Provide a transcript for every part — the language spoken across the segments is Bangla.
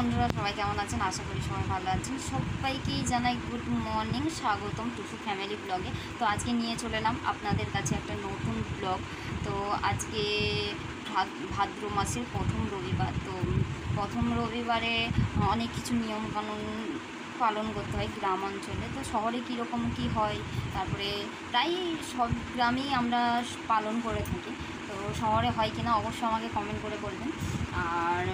বন্ধুরা, সবাই কেমন আছেন? আশা করি সবাই ভালো আছেন। সবাইকেই জানাই গুড মর্নিং, স্বাগতম টুসু ফ্যামিলি ব্লগে। তো আজকে নিয়ে চলে এলাম আপনাদের কাছে একটা নতুন ব্লগ। তো আজকে ভাদ্র মাসের প্রথম রবিবার। তো প্রথম রবিবারে অনেক কিছু নিয়মকানুন পালন করতে হয় গ্রাম অঞ্চলে। তো শহরে কীরকম কী হয়, তারপরে প্রায় সব গ্রামেই আমরা পালন করে থাকি। তো শহরে হয় কিনা অবশ্যই আমাকে কমেন্ট করে বলবেন। আর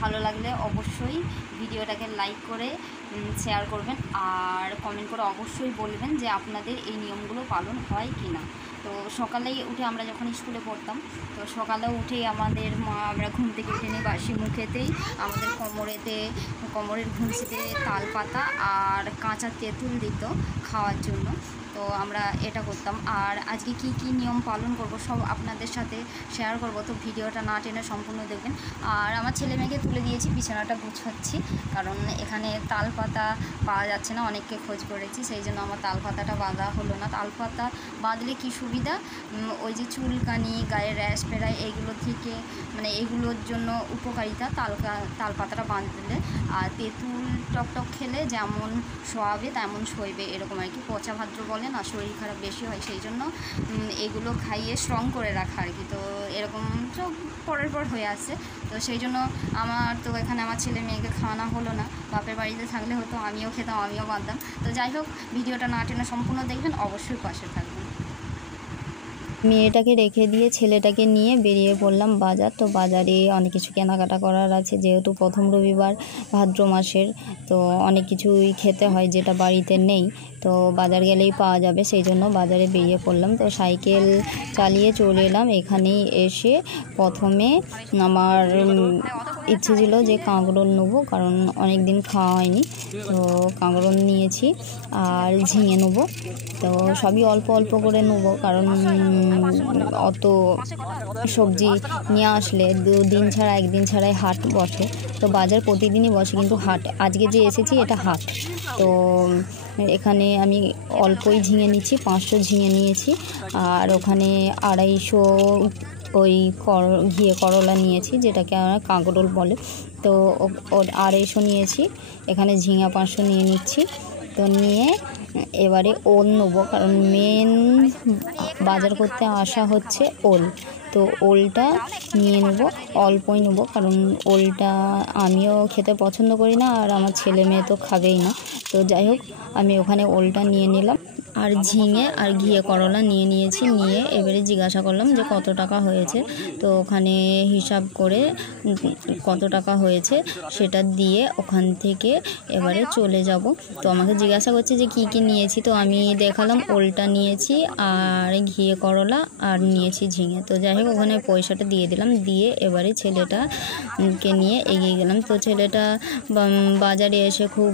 ভালো লাগলে অবশ্যই ভিডিওটাকে লাইক করে শেয়ার করবেন, আর কমেন্ট করে অবশ্যই বলবেন যে আপনাদের এই নিয়মগুলো পালন হয় কি না। তো সকালেই উঠে আমরা যখন স্কুলে পড়তাম, তো সকালে উঠেই আমাদের মা, আমরা ঘুম থেকে উঠে নিই, বাসি মুখেতেই আমাদের কোমরের ঘুষিতে তাল পাতা আর কাঁচা তেঁতুল দিত খাওয়ার জন্য। তো আমরা এটা করতাম। আর আজকে কি কি নিয়ম পালন করব সব আপনাদের সাথে শেয়ার করব। তো ভিডিওটা না টেনে সম্পূর্ণ দেখবেন। আর আমার ছেলে মেয়েকে তুলে দিয়েছি, বিছানাটা গুছাচ্ছি, কারণ এখানে তাল পাতা পাওয়া যাচ্ছে না, অনেককে খোঁজ করেছি, সেই জন্য আমার তাল পাতাটা বাঁধা হলো না। তাল পাতা বাঁধলে কি সুবিধা, ওই যে চুলকানি, গায়ে র্যাশ পেরায়, এইগুলো থেকে মানে এগুলোর জন্য উপকারিতা তাল পাতাটা বাঁধলে। আর তেঁতুল টকটক খেলে যেমন শোয়াবে তেমন সইবে, এরকম আর কি। পচা ভাদ্র বলে না, শরীর খারাপ বেশি হয়, সেই জন্য এগুলো খাইয়ে স্ট্রং করে রাখা আর কি। তো এরকম সব পরের পর হয়ে আসছে। তো সেই জন্য আমার তো এখানে আমার ছেলে মেয়েকে খাওয়ানো হলো না। বাপের বাড়িতে থাকলে হয়তো আমিও খেতাম, আমিও বাঁধতাম। তো যাই হোক, ভিডিওটা না টেনে সম্পূর্ণ দেখবেন, অবশ্যই পাশে থাকবেন। মেয়েটাকে রেখে দিয়ে ছেলেটাকে নিয়ে বেরিয়ে পড়লাম বাজার। তো বাজারে অনেক কিছু কেনাকাটা করার আছে, যেহেতু প্রথম রবিবার ভাদ্র মাসের, তো অনেক কিছুই খেতে হয় যেটা বাড়িতে নেই। তো বাজার গেলেই পাওয়া যাবে, সেই জন্য বাজারে বেরিয়ে পড়লাম। তো সাইকেল চালিয়ে চলে এলাম। এখানেই এসে প্রথমে আমার ইচ্ছে ছিল যে কাঁকরোল নেবো, কারণ অনেক দিন খাওয়া হয়নি। তো কাঁকরোল নিয়েছি আর ঝিঙে নেবো। তো সবই অল্প অল্প করে নেবো, কারণ অত সবজি নিয়ে আসলে দুদিন ছাড়া একদিন ছাড়াই হাট বসে। তো বাজার প্রতিদিনই বসে, কিন্তু হাট আজকে যে এসেছি এটা হাট। তো এখানে আমি অল্পই ঝিঙে নিচ্ছি, 500 ঝিঙে নিয়েছি। আর ওখানে 250 ওই ঘিয়ে করলা নিয়েছি, যেটাকে আমরা কাঁকরোল বলে। তো 250 নিয়েছি। এখানে ঝিঙা 500 নিয়ে নিচ্ছি। তো নিয়ে এবারে ওল নেবো, কারণ মেন বাজার করতে আসা হচ্ছে ওল। তো ওলটা নিয়ে নেবো, অল্পই নেবো, কারণ ওলটা আমিও খেতে পছন্দ করি না, আর আমার ছেলে মেয়ে তো খাবেই না। তো যাই হোক, আমি ওখানে ওলটা নিয়ে নিলাম। আর ঝিঙে আর ঘিয়ে করলা নিয়ে নিয়েছি। নিয়ে এবারে জিজ্ঞাসা করলাম যে কত টাকা হয়েছে। তো ওখানে হিসাব করে কত টাকা হয়েছে সেটা দিয়ে ওখান থেকে এবারে চলে যাব। তো আমাকে জিজ্ঞাসা করছে যে কি কি নিয়েছি। তো আমি দেখালাম ওলটা নিয়েছি আর ঘিয়ে করলা আর নিয়েছি ঝিঙে। তো যাই হোক, ওখানে পয়সাটা দিয়ে দিলাম। দিয়ে এবারে ছেলেটাকে নিয়ে এগিয়ে গেলাম। তো ছেলেটা বাজারে এসে খুব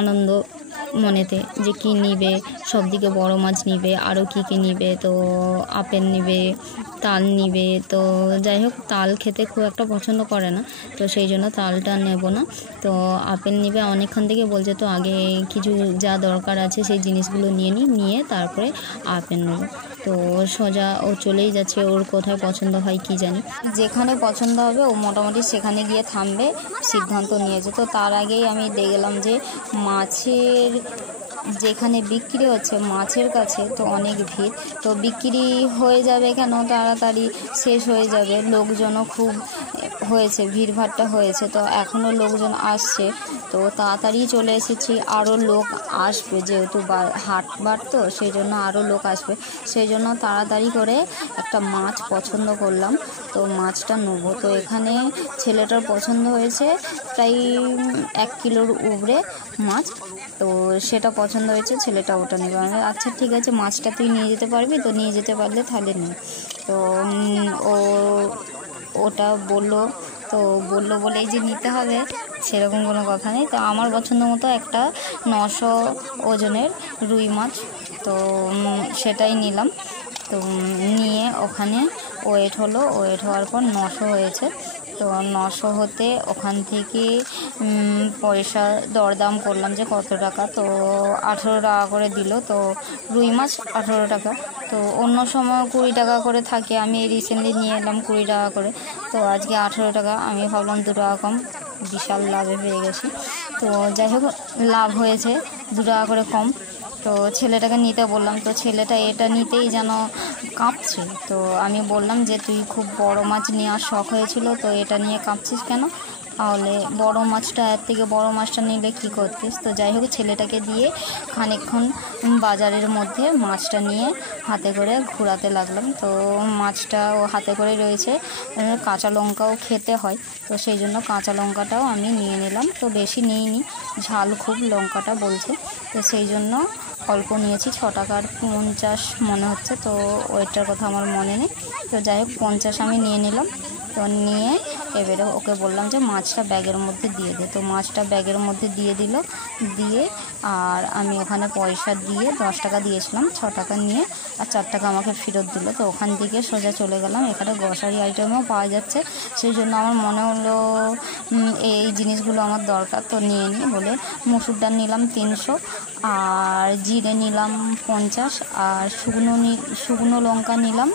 আনন্দ মনেতে, যে কি নিবে, সব দিকে বড় মাছ নিবে, আরও কী কী নিবে। তো আপেল নিবে, তাল নিবে। তো যাই হোক, তাল খেতে খুব একটা পছন্দ করে না, তো সেই জন্য তালটা নেব না। তো আপেল নিবে অনেকক্ষণ থেকে বলছে। তো আগে কিছু যা দরকার আছে সেই জিনিসগুলো নিয়ে তারপরে আপেল নেব। তো সোজা ও চলেই যাচ্ছে, ওর কোথায় পছন্দ হয় কি জানি, যেখানে পছন্দ হবে ও মোটামুটি সেখানে গিয়ে থামবে, সিদ্ধান্ত নিয়েছে। তো তার আগেই আমি দেখলাম যে মাছের যেখানে বিক্রি হচ্ছে, মাছের কাছে তো অনেক ভিড়। তো বিক্রি হয়ে যাবে কেন, তাড়াতাড়ি শেষ হয়ে যাবে, লোকজনও খুব হয়েছে, ভিড়ভাড়টা হয়েছে। তো এখনও লোকজন আসছে, তো তাড়াতাড়ি চলে এসেছি। আরও লোক আসবে, যেহেতু হাটবার, তো সেই জন্য আরও লোক আসবে, সেই জন্য তাড়াতাড়ি করে একটা মাছ পছন্দ করলাম। তো মাছটা নেবো। তো এখানে ছেলেটার পছন্দ হয়েছে প্রায় 1 কিলোর উপরে মাছ। তো সেটা পছন্দ হয়েছে, ছেলেটা ওটা নেবে। আমি আচ্ছা ঠিক আছে, মাছটা তুই নিয়ে যেতে পারবি? তো নিয়ে যেতে পারলে তাহলে নে। তো ও ওটা বললো। তো বললো বলেই যে নিতে হবে সেরকম কোনো কথা নেই। তো আমার পছন্দ মতো একটা 900 ওজনের রুই মাছ, তো সেটাই নিলাম। তো নিয়ে ওখানে ওয়েট হলো, ওয়েট হওয়ার পর 900 হয়েছে। তো 900 হতে ওখান থেকে পয়সা দরদাম করলাম যে কত টাকা। তো 18 টাকা করে দিল। তো রুই মাছ 18 টাকা। তো অন্য সময় 20 টাকা করে থাকে, আমি রিসেন্টলি নিয়ে এলাম 20 টাকা করে। তো আজকে 18 টাকা। আমি ভাবলাম 2 টাকা কম, বিশাল লাভে পেয়ে গেছি। তো যাই হোক লাভ হয়েছে 2 টাকা করে কম। তো ছেলেটাকে নিতে বললাম, তো ছেলেটা এটা নিতেই যেন কাঁপছে। তো আমি বললাম যে তুই খুব বড় মাছ নেওয়ার শখ হয়েছিল, তো এটা নিয়ে কাঁপছিস কেন? তাহলে বড় মাছটা, এর থেকে বড় মাছটা নিলে কী করতিস? তো যাই হোক ছেলেটাকে দিয়ে খানিকক্ষণ বাজারের মধ্যে মাছটা নিয়ে হাতে করে ঘোরাতে লাগলাম। তো মাছটা ও হাতে করে রয়েছে, কাঁচা লঙ্কাও খেতে হয়, তো সেই জন্য কাঁচা লঙ্কাটাও আমি নিয়ে নিলাম। তো বেশি নিইনি, ঝাল খুব লঙ্কাটা বলছে, তো সেই জন্য অল্প নিয়েছি। 6 টাকার 50 মনে হচ্ছে, তো ওইটার কথা আমার মনে নেই। তো যাই হোক 50 আমি নিয়ে নিলাম। তো নিয়ে এবারে ওকে বললাম যে মাছটা ব্যাগের মধ্যে দিয়ে দে। তো মাছটা ব্যাগের মধ্যে দিয়ে দিল, দিয়ে আর আমি ওখানে পয়সা দিয়ে 10 টাকা দিয়েছিলাম, 6 টাকা নিয়ে আর 4 টাকা আমাকে ফেরত দিল। তো ওখান থেকে সোজা চলে গেলাম। এখানে গ্রসারি আইটেমও পাওয়া যাচ্ছে, সেই জন্য আমার মনে হলো এই জিনিসগুলো আমার দরকার, তো নিয়ে নিই বলে মসুর ডাল নিলাম 300, আর জিরে নিলাম 50, আর শুকনো লঙ্কা নিলাম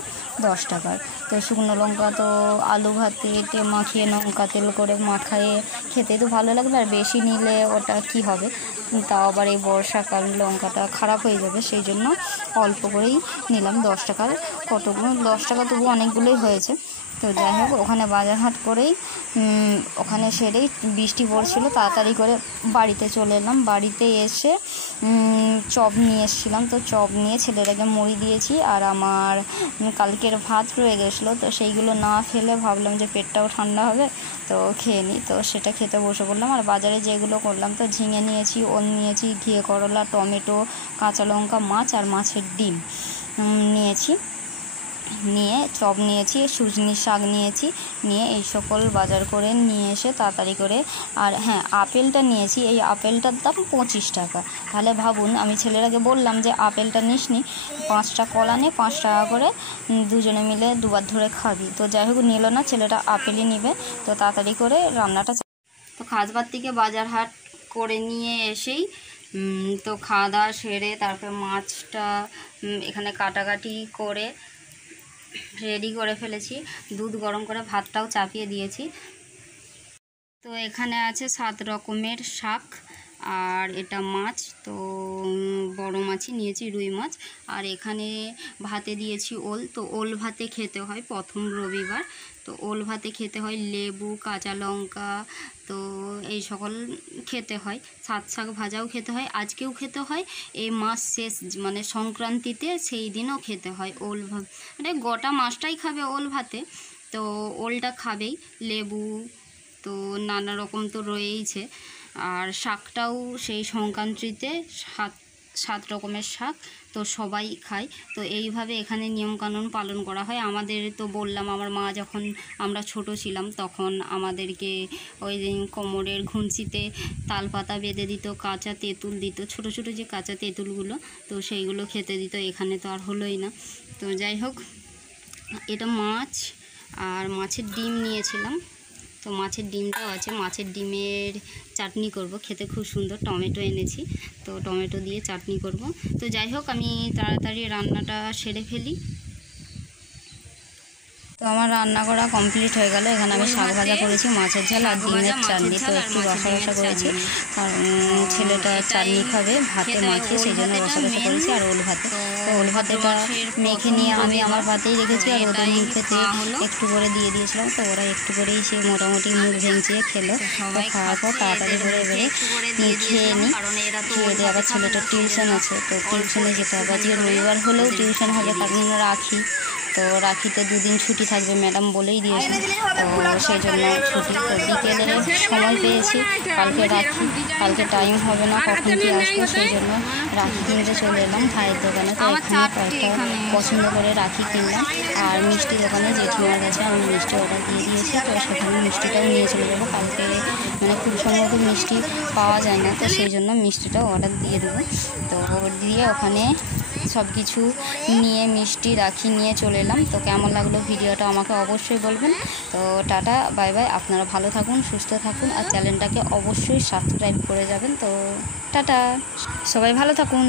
10 টাকার। তো শুকনো লঙ্কা তো আলু ভাতে মাখিয়ে লঙ্কা তেল করে মাখায়ে খেতে তো ভালো লাগবে, আর বেশি নিলে ওটা কি হবে, তাও আবার এই বর্ষাকাল লঙ্কাটা খারাপ হয়ে যাবে, সেই জন্য অল্প করেই নিলাম 10 টাকার। কতগুলো 10 টাকা তবু অনেকগুলোই হয়েছে। তো যাই হোক ওখানে বাজার হাট করেই ওখানে সেরেই বৃষ্টি পড়ছিল, তাড়াতাড়ি করে বাড়িতে চলে এলাম। বাড়িতে এসে চপ নিয়ে এসেছিলাম, তো চপ নিয়ে ছেলেটাকে মুড়ি দিয়েছি, আর আমার কালকের ভাত রয়ে গেছিলো, তো সেইগুলো না ফেলে ভাবলাম যে পেটটাও ঠান্ডা হবে, তো খেয়ে নিই। তো সেটা খেতে বসে পড়লাম। আর বাজারে যেগুলো করলাম, তো ঝিঙে নিয়েছি, ওল নিয়েছি, ঘিয়ে করলা, টমেটো, কাঁচা লঙ্কা, মাছ আর মাছের ডিম নিয়েছি, নিয়ে চপ নিয়েছি, সুজনি শাক নিয়েছি, নিয়ে এই সকল বাজার করে নিয়ে এসে তাড়াতাড়ি করে, আর হ্যাঁ আপেলটা নিয়েছি, এই আপেলটার দাম 25 টাকা। তাহলে ভাবুন, আমি ছেলেটাকে বললাম যে আপেলটা নিসনি, 5টা কলা নে, 5 টাকা করে দুজনে মিলে দুবার ধরে খাবি। তো যাই হোক নিল না, ছেলেটা আপেলই নিবে। তো তাড়াতাড়ি করে রান্নাটা, তো খাজবার থেকে বাজার হাট করে নিয়ে এসেই তো খাওয়া দাওয়া সেরে তারপরে মাছটা এখানে কাটাকাটি করে রেডি করে ফেলেছি, দুধ গরম করে ভাতটাও চাপিয়ে দিয়েছি। তো এখানে আছে 7 রকমের শাক, আর এটা মাছ, তো বড় মাছই নিয়েছি, রুই মাছ। আর এখানে ভাতে দিয়েছি ওল, তো ওল ভাতে খেতে হয় প্রথম রবিবার, তো ওল ভাতে খেতে হয় লেবু, কাঁচা লঙ্কা, তো এই সকল খেতে হয়। শাক ভাজাও খেতে হয়, আজকেও খেতে হয়, এই মাস শেষ মানে সংক্রান্তিতে সেই দিনও খেতে হয় ওল মানে গোটা মাছটাই খাবে ওল ভাতে, তো ওলটা খাবেই, লেবু তো নানা রকম তো রয়েইছে। আর শাকটাও সেই সংক্রান্তিতে 7 রকমের শাক, তো সবাই খায়। তো এইভাবে এখানে নিয়মকানুন পালন করা হয়। আমাদের তো বললাম, আমার মা যখন আমরা ছোট ছিলাম তখন আমাদেরকে ওই কোমরের ঘুঞ্চিতে তালপাতা বেঁধে দিত, কাঁচা তেঁতুল দিত, ছোট ছোট যে কাঁচা তেঁতুলগুলো, তো সেইগুলো খেতে দিত। এখানে তো আর হলোই না। তো যাই হোক এটা মাছ, আর মাছের ডিম নিয়েছিলাম, তো মাছের ডিমটাও আছে, মাছের ডিমের চাটনি করব, খেতে খুব সুন্দর। টমেটো এনেছি, তো টমেটো দিয়ে চাটনি করব। তো যাই হোক আমি তাড়াতাড়ি রান্নাটা সেরে ফেলি। তো আমার রান্না করা কমপ্লিট হয়ে গেল। এখানে আমি শাক ভাজা করেছি, মাছের ঝাল আর ডিমের চাটনি, তো একটু রসা রসা করেছি, কারণ ছেলেটা চাটনি খাবে ভাতে মাখিয়ে, সেই জন্য রসা রসা করেছি। আর ওল ভাতে, তো ওল ভাতেটা মেখে নিয়ে আমি আমার ভাতেই রেখেছি, আর ওদের মুখেতে একটু করে দিয়ে দিয়েছিলাম, তো ওরা একটু করেই সে মোটামুটি মুখ ভেঙচিয়ে খেলো। তো খাওয়ার পর তাড়াতাড়ি করে এবারে খেয়ে নিই, খেয়ে দিয়ে আবার ছেলেটার টিউশন আছে, তো টিউশনে যেতে হবে। আজকে রবিবার হলেও টিউশন হবে, কারণ রাখি, তো রাখিতে 2 দিন ছুটি থাকবে, ম্যাডাম বলেই দিয়েছে, তো সেই জন্য ছুটি। তো বিকেলে সময় পেয়েছি, কালকে রাখি, কালকে টাইম হবে না কখন কি আসবো, সেই জন্য রাখি কিনতে চলে এলাম ভাইয়ের দোকানে। তো এখানে কয়েকটা পছন্দ করে রাখি কিনলাম, আর মিষ্টি দোকানে জেঠিমার কাছে আমি মিষ্টি অর্ডার দিয়ে দিয়েছি, তো সেখানে মিষ্টিটাও নিয়ে চলে যাবো। কালকে মানে খুব সম্ভবত মিষ্টি পাওয়া যায় না, তো সেই জন্য মিষ্টিটাও অর্ডার দিয়ে দেবো। তো দিয়ে ওখানে সব কিছু নিয়ে মিষ্টি রাখি নিয়ে চলে এলাম। তো কেমন লাগলো ভিডিওটা আমাকে অবশ্যই বলবেন। তো টাটা, বাই বাই, আপনারা ভালো থাকুন, সুস্থ থাকুন, আর চ্যানেলটাকে অবশ্যই সাবস্ক্রাইব করে যাবেন। তো টাটা, সবাই ভালো থাকুন।